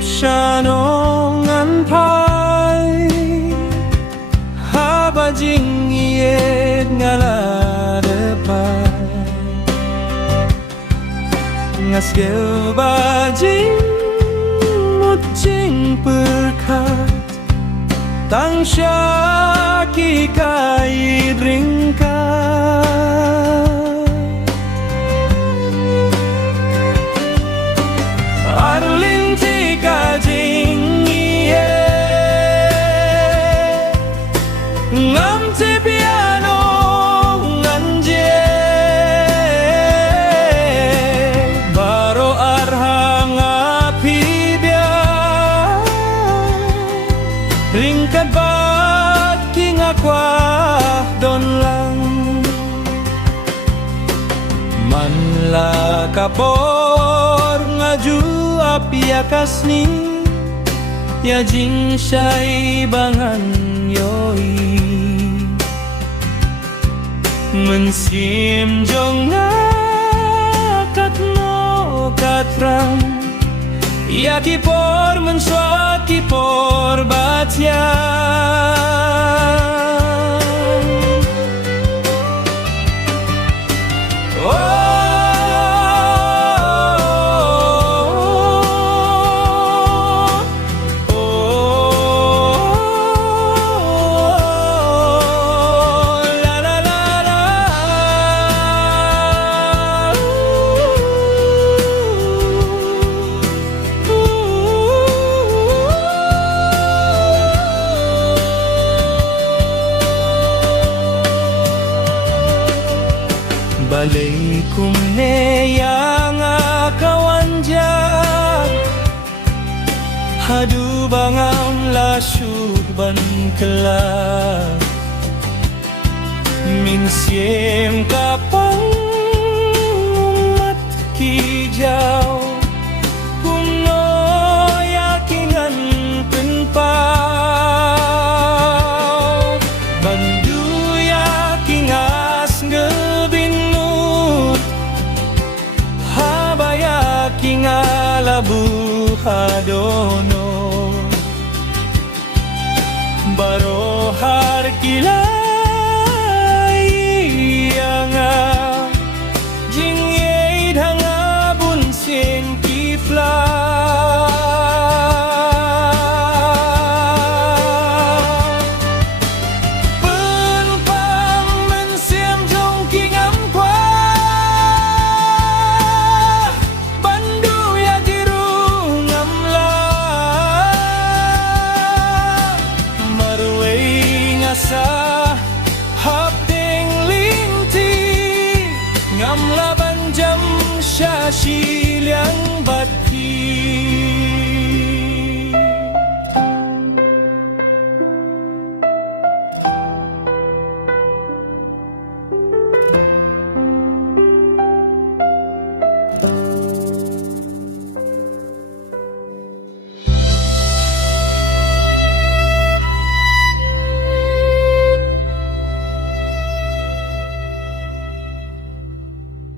Shanong an pai Haba jing iet ngala depai Ngaskel ba jing mut jing perkat Tang syaki kai dringkat Arlin tika jing iye Ngam te piano nganje Baro arhang api bia Ringkat bat king aqua don lang Manla kapor ngaju api akas ni Ya jing syai bangan yoi Mensim jong ngakat no katrang Ya kipor mensuat kipor batian Balay kumne yang akawanjak Hadu bangam lasyuban kelak Min siem kapang umat kijau Kumno yakingan penpau Bandu yakingas Ngalabu hadono Baro har kilay Yanga Jingye dhanga bunsin kifla Penpang mensiem jong kingam kwa Sa hapding linti ngam laban jam sya silyang bati